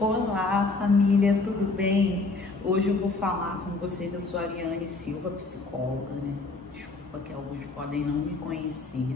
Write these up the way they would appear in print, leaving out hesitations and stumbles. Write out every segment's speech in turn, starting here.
Olá, família, tudo bem? Hoje eu vou falar com vocês. Eu sou a Ariane Silva, psicóloga, né? Desculpa que alguns podem não me conhecer.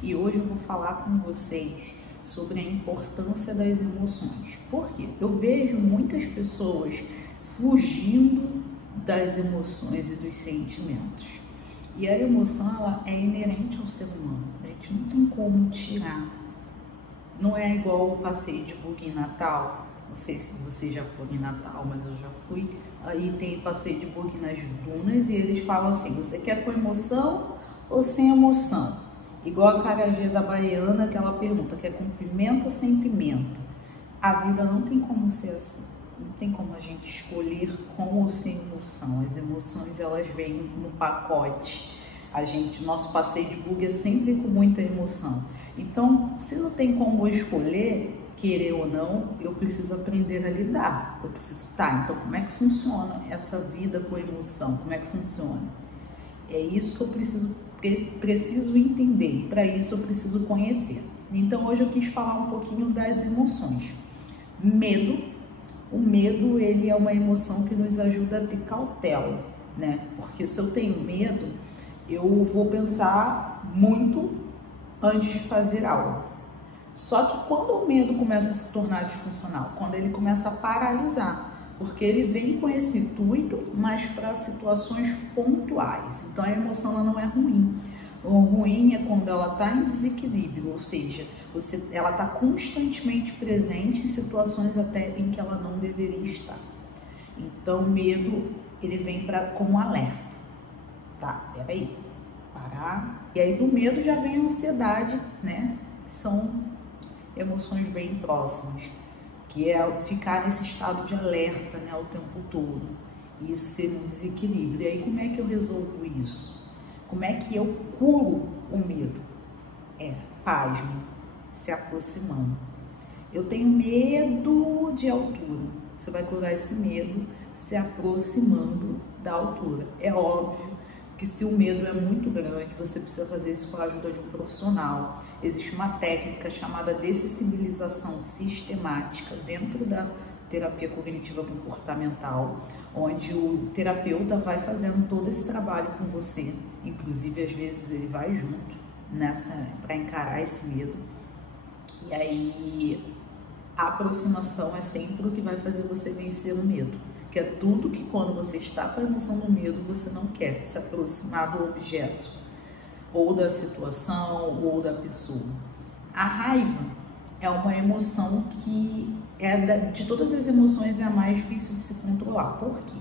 E hoje eu vou falar com vocês sobre a importância das emoções. Por quê? Eu vejo muitas pessoas fugindo das emoções e dos sentimentos. E a emoção, ela é inerente ao ser humano. A gente não tem como tirar. Não é igual o passeio de buggy em Natal. Não sei se você já foi em Natal, mas eu já fui. Aí tem passeio de buggy nas dunas e eles falam assim: você quer com emoção ou sem emoção? Igual a acarajé da baiana, que ela pergunta: quer com pimenta ou sem pimenta? A vida não tem como ser assim. Não tem como a gente escolher com ou sem emoção. As emoções, elas vêm no pacote. Nosso passeio de buggy é sempre com muita emoção. Então, se não tem como escolher, querer ou não, eu preciso aprender a lidar. Eu preciso, então como é que funciona essa vida com emoção? Como é que funciona? É isso que eu preciso entender. Para isso eu preciso conhecer. Então, hoje eu quis falar um pouquinho das emoções. Medo. O medo, ele é uma emoção que nos ajuda a ter cautela, né? Porque se eu tenho medo, eu vou pensar muito antes de fazer algo. Só que quando o medo começa a se tornar disfuncional, quando ele começa a paralisar, porque ele vem com esse intuito, mas para situações pontuais. Então a emoção, ela não é ruim. O ruim é quando ela está em desequilíbrio, ou seja, ela está constantemente presente em situações até em que ela não deveria estar. Então o medo, ele vem como um alerta. Peraí, parar. E aí do medo já vem a ansiedade, né? São emoções bem próximas, que é ficar nesse estado de alerta, né, o tempo todo. Isso ser um desequilíbrio. E aí como é que eu resolvo isso? Como é que eu curo o medo? Pasme, se aproximando. Eu tenho medo de altura. Você vai curar esse medo se aproximando da altura. É óbvio que se o medo é muito grande, você precisa fazer isso com a ajuda de um profissional. Existe uma técnica chamada dessensibilização sistemática dentro da terapia cognitiva comportamental, onde o terapeuta vai fazendo todo esse trabalho com você. Inclusive, às vezes, ele vai junto para encarar esse medo. E aí, a aproximação é sempre o que vai fazer você vencer o medo. Que é tudo que quando você está com a emoção do medo, você não quer se aproximar do objeto, ou da situação, ou da pessoa. A raiva é uma emoção que de todas as emoções é a mais difícil de se controlar. Por quê?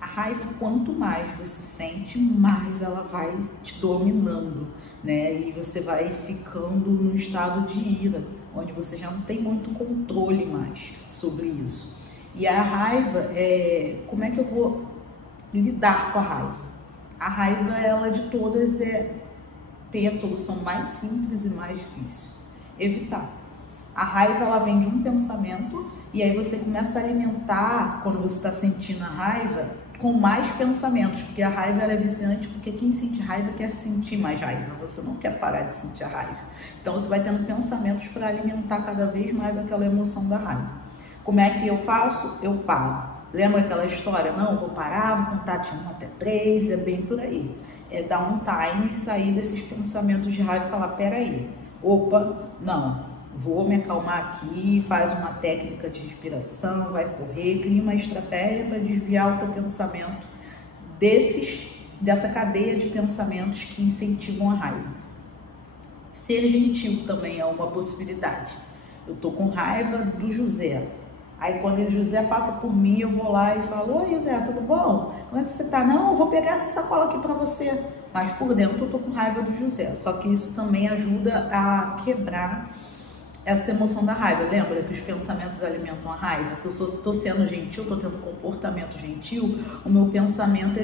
A raiva, quanto mais você sente, mais ela vai te dominando, né? E você vai ficando num estado de ira, onde você já não tem muito controle mais sobre isso. E a raiva, como é que eu vou lidar com a raiva? A raiva, ela de todas tem a solução mais simples e mais difícil: evitar. A raiva, ela vem de um pensamento e aí você começa a alimentar, quando você está sentindo a raiva, com mais pensamentos, porque a raiva, ela é viciante, porque quem sente raiva quer sentir mais raiva, você não quer parar de sentir a raiva. Então você vai tendo pensamentos para alimentar cada vez mais aquela emoção da raiva. Como é que eu faço? Eu paro. Lembra aquela história? Não, vou parar, vou contar de 1 até 3, é bem por aí. É dar um time, sair desses pensamentos de raiva e falar: peraí, opa, não, vou me acalmar aqui, faz uma técnica de respiração, vai correr, cria uma estratégia para desviar o teu pensamento dessa cadeia de pensamentos que incentivam a raiva. Ser gentil também é uma possibilidade. Eu tô com raiva do José. Aí quando o José passa por mim, eu vou lá e falo: oi, José, tudo bom? Como é que você tá? Não, eu vou pegar essa sacola aqui para você. Mas por dentro eu tô com raiva do José. Só que isso também ajuda a quebrar essa emoção da raiva. Lembra que os pensamentos alimentam a raiva? Se eu estou sendo gentil, estou tendo comportamento gentil, o meu pensamento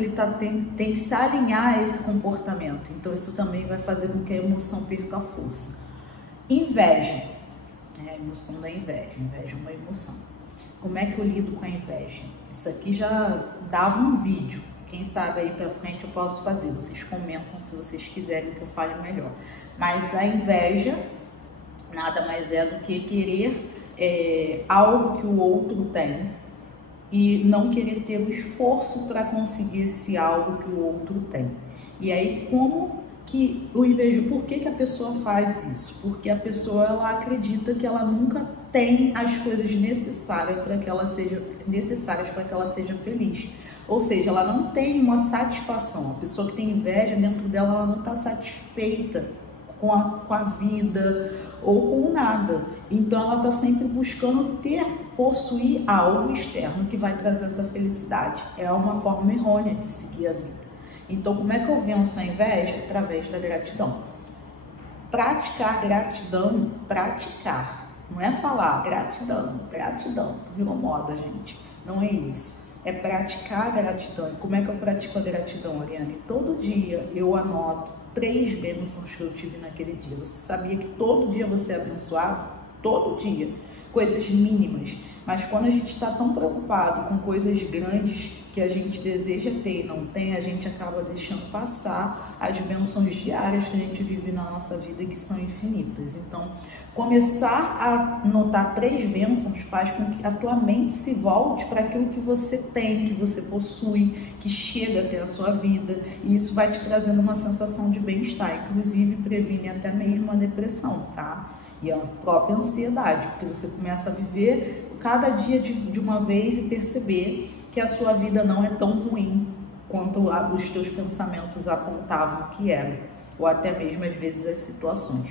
tem que se alinhar a esse comportamento. Então isso também vai fazer com que a emoção perca a força. Inveja. A emoção da inveja. Inveja é uma emoção. Como é que eu lido com a inveja? Isso aqui já dava um vídeo. Quem sabe aí pra frente eu posso fazer. Vocês comentam se vocês quiserem que eu fale melhor. Mas a inveja nada mais é do que querer algo que o outro tem e não querer ter o esforço para conseguir esse algo que o outro tem. E aí, por que a pessoa faz isso? Porque a pessoa, ela acredita que ela nunca tem as coisas necessárias para que ela seja feliz. Ou seja, ela não tem uma satisfação. A pessoa que tem inveja dentro dela, ela não está satisfeita com a vida ou com nada. Então ela está sempre buscando possuir algo externo que vai trazer essa felicidade. É uma forma errônea de seguir a vida. Então, como é que eu venço a inveja? Através da gratidão. Praticar gratidão, não é falar gratidão, virou moda, gente. Não é isso. É praticar a gratidão. E como é que eu pratico a gratidão, Ariane? Todo dia eu anoto 3 bênçãos que eu tive naquele dia. Você sabia que todo dia você é abençoado? Todo dia. Coisas mínimas. Mas quando a gente está tão preocupado com coisas grandes que a gente deseja ter e não tem, a gente acaba deixando passar as bênçãos diárias que a gente vive na nossa vida e que são infinitas. Então, começar a notar 3 bênçãos faz com que a tua mente se volte para aquilo que você tem, que você possui, que chega até a sua vida, e isso vai te trazendo uma sensação de bem-estar, inclusive previne até mesmo a depressão, tá? E a própria ansiedade, porque você começa a viver cada dia de uma vez e perceber que a sua vida não é tão ruim quanto os teus pensamentos apontavam que eram, ou até mesmo às vezes as situações.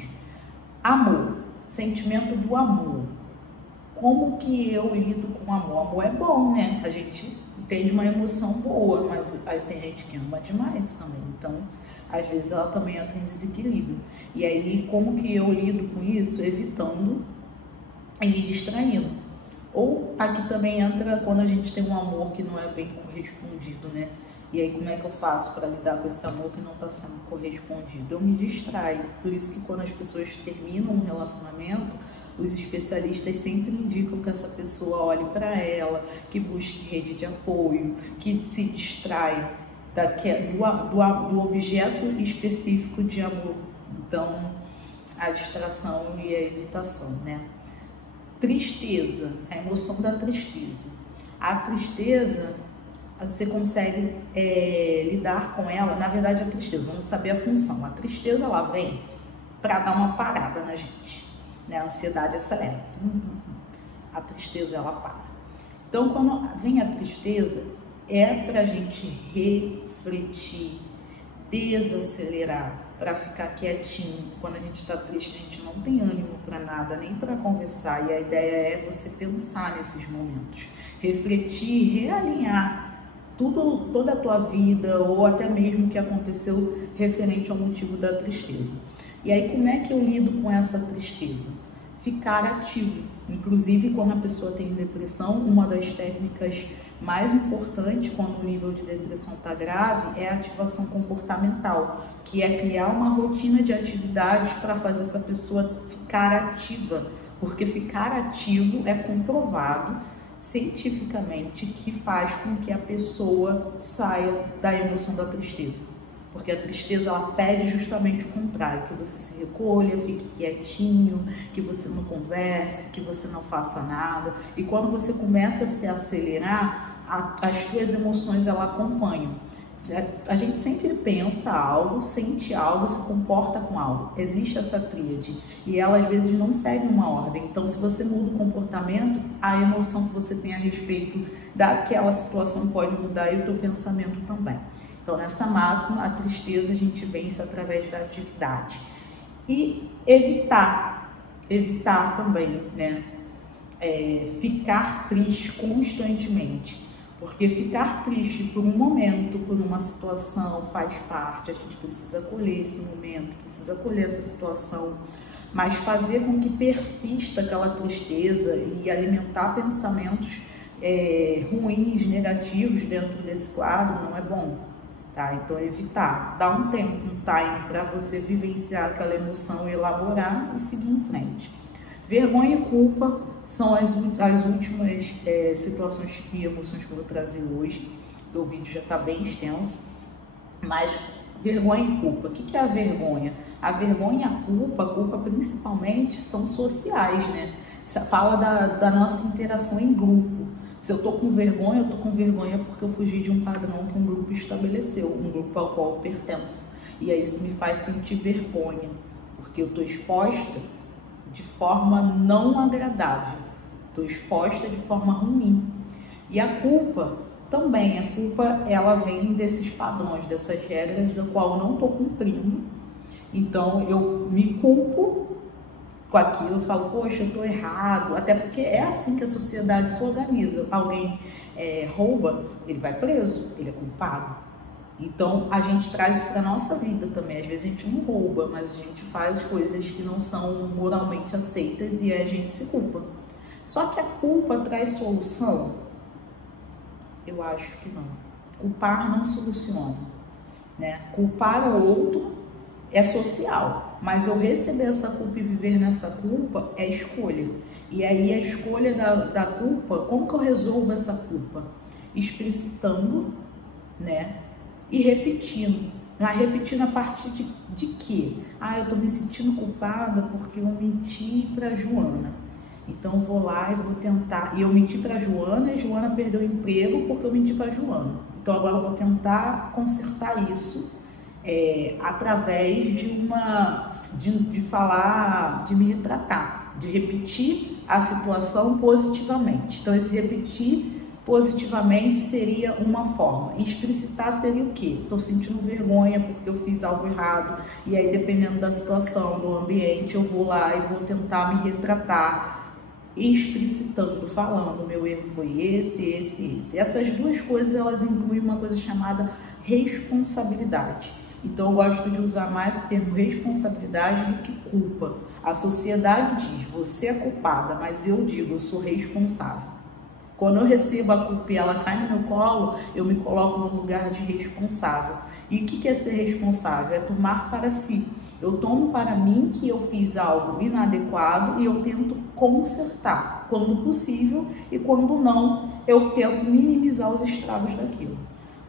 Amor, sentimento do amor. Como que eu lido com o amor? Amor é bom, né? A gente tem uma emoção boa, mas aí tem gente que ama demais também. Então, às vezes ela também entra em desequilíbrio. E aí, como que eu lido com isso? Evitando e me distraindo. Ou aqui também entra quando a gente tem um amor que não é bem correspondido, né? E aí, como é que eu faço para lidar com esse amor que não está sendo correspondido? Eu me distraio. Por isso que quando as pessoas terminam um relacionamento, os especialistas sempre indicam que essa pessoa olhe para ela, que busque rede de apoio, que se distraia do objeto específico de amor. Então, a distração e a evitação, né? Tristeza, a emoção da tristeza. A tristeza, você consegue lidar com ela. Na verdade, a tristeza, vamos saber a função. A tristeza, ela vem para dar uma parada na gente, né? A ansiedade acelera. A tristeza, ela para. Então, quando vem a tristeza, é para a gente refletir, desacelerar, para ficar quietinho. Quando a gente está triste, a gente não tem ânimo para nada, nem para conversar. E a ideia é você pensar nesses momentos, refletir, realinhar toda a tua vida, ou até mesmo o que aconteceu referente ao motivo da tristeza. E aí, como é que eu lido com essa tristeza? Ficar ativo. Inclusive, quando a pessoa tem depressão, uma das técnicas mais importante quando o nível de depressão está grave é a ativação comportamental, que é criar uma rotina de atividades para fazer essa pessoa ficar ativa, porque ficar ativo é comprovado cientificamente que faz com que a pessoa saia da emoção da tristeza. Porque a tristeza, ela pede justamente o contrário, que você se recolha, fique quietinho, que você não converse, que você não faça nada. E quando você começa a se acelerar, as tuas emoções, ela acompanham. A gente sempre pensa algo, sente algo, se comporta com algo. Existe essa tríade e ela às vezes não segue uma ordem. Então, se você muda o comportamento, a emoção que você tem a respeito daquela situação pode mudar e o teu pensamento também. Então, nessa máxima, a tristeza a gente vence através da atividade. E evitar também, né? Ficar triste constantemente. Porque ficar triste por um momento, por uma situação, faz parte. A gente precisa acolher esse momento, precisa acolher essa situação. Mas fazer com que persista aquela tristeza e alimentar pensamentos ruins, negativos dentro desse quadro não é bom. Tá? Então, evitar. Dá um tempo, um time para você vivenciar aquela emoção, elaborar e seguir em frente. Vergonha e culpa são as últimas situações e emoções que eu vou trazer hoje. O vídeo já está bem extenso. Mas vergonha e culpa. O que é a vergonha? A vergonha e a culpa principalmente são sociais, né? Fala da nossa interação em grupo. Se eu tô com vergonha, eu tô com vergonha porque eu fugi de um padrão que um grupo estabeleceu, um grupo ao qual eu pertenço. E aí isso me faz sentir vergonha, porque eu tô exposta de forma não agradável, tô exposta de forma ruim. E a culpa também, a culpa ela vem desses padrões, dessas regras da qual eu não tô cumprindo. Então eu me culpo com aquilo, eu falo, poxa, eu tô errado, até porque é assim que a sociedade se organiza. Alguém rouba, ele vai preso, ele é culpado. Então a gente traz isso para nossa vida também. Às vezes a gente não rouba, mas a gente faz coisas que não são moralmente aceitas e a gente se culpa. Só que a culpa traz solução? Eu acho que não. Culpar não soluciona, né? Culpar o outro é social, mas eu receber essa culpa e viver nessa culpa é escolha. E aí a escolha da culpa, como que eu resolvo essa culpa? Explicitando, né? E repetindo. Mas repetindo a partir de quê? Ah, eu tô me sentindo culpada porque eu menti pra Joana. Então eu vou lá e vou tentar. E eu menti pra Joana e Joana perdeu o emprego porque eu menti pra Joana. Então agora eu vou tentar consertar isso. Através de falar, de me retratar, de repetir a situação positivamente. Então, esse repetir positivamente seria uma forma. Explicitar seria o quê? Estou sentindo vergonha porque eu fiz algo errado, e aí, dependendo da situação, do ambiente, eu vou lá e vou tentar me retratar, explicitando, falando, meu erro foi esse. Essas duas coisas, elas incluem uma coisa chamada responsabilidade. Então eu gosto de usar mais o termo responsabilidade do que culpa. A sociedade diz, você é culpada, mas eu digo, eu sou responsável. Quando eu recebo a culpa e ela cai no meu colo, eu me coloco no lugar de responsável. E o que é ser responsável? É tomar para si. Eu tomo para mim que eu fiz algo inadequado e eu tento consertar, quando possível, e quando não, eu tento minimizar os estragos daquilo.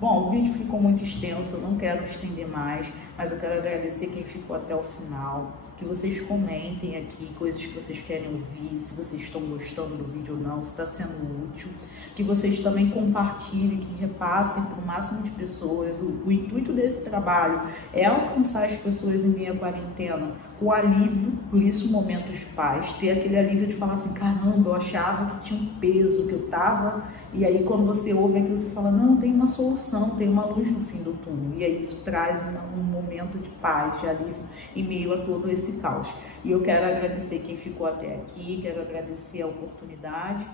Bom, o vídeo ficou muito extenso, eu não quero estender mais, mas eu quero agradecer quem ficou até o final, que vocês comentem aqui coisas que vocês querem ouvir, se vocês estão gostando do vídeo ou não, se está sendo útil, que vocês também compartilhem, que repassem para o máximo de pessoas. O intuito desse trabalho é alcançar as pessoas em meio à quarentena com alívio, por isso o momento dos pais, ter aquele alívio de falar assim, caramba, eu achava que tinha um peso, que eu tava, e aí quando você ouve aquilo, você fala, não, tem uma solução, tem uma luz no fim do túnel, e aí isso traz um momento de paz, de alívio, em meio a todo esse caos. E eu quero agradecer quem ficou até aqui, quero agradecer a oportunidade,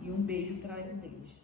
e um beijo para a igreja.